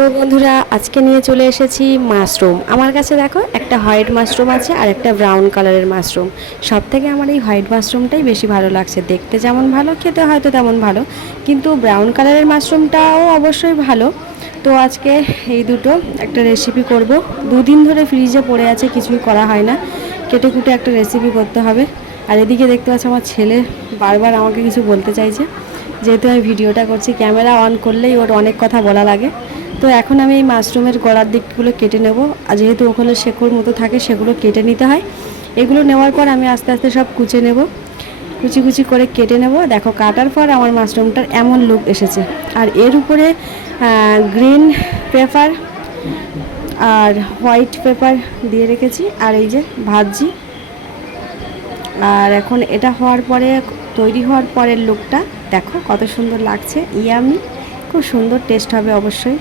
তো বন্ধুরা আজকে নিয়ে চলে এসেছি মাশরুম। আমার কাছে দেখো একটা হোয়াইট মাশরুম আছে আর একটা ব্রাউন কালারের মাশরুম। সব থেকে আমার এই হোয়াইট মাশরুমটাই বেশি ভালো লাগছে, দেখতে যেমন ভালো খেতে হয়তো তেমন ভালো, কিন্তু ব্রাউন কালারের মাশরুমটাও অবশ্যই ভালো। তো আজকে এই দুটো একটা রেসিপি করব। দুদিন ধরে ফ্রিজে পড়ে আছে, কিছুই করা হয় না, কেটে কুটে একটা রেসিপি করতে হবে। আর এদিকে দেখতে পাচ্ছি আমার ছেলে বারবার আমাকে কিছু বলতে চাইছে, যেহেতু আমি ভিডিওটা করছি, ক্যামেরা অন করলেই ওর অনেক কথা বলা লাগে। তো এখন আমি এই মাশরুমের গলার দিকগুলো কেটে নেব, আর যেহেতু ওখানে শেকড় মতো থাকে সেগুলো কেটে নিতে হয়। এগুলো নেওয়ার পর আমি আস্তে আস্তে সব কুচে নেব, কুচি কুচি করে কেটে নেব। দেখো কাটার পর আমার মাশরুমটার এমন লুক এসেছে। আর এর উপরে গ্রিন পেপার আর হোয়াইট পেপার দিয়ে রেখেছি, আর এই যে ভাজি। আর এখন এটা হওয়ার পরে, তৈরি হওয়ার পরের লুকটা দেখো কত সুন্দর লাগছে, ইয়ামি, খুব সুন্দর টেস্ট হবে অবশ্যই।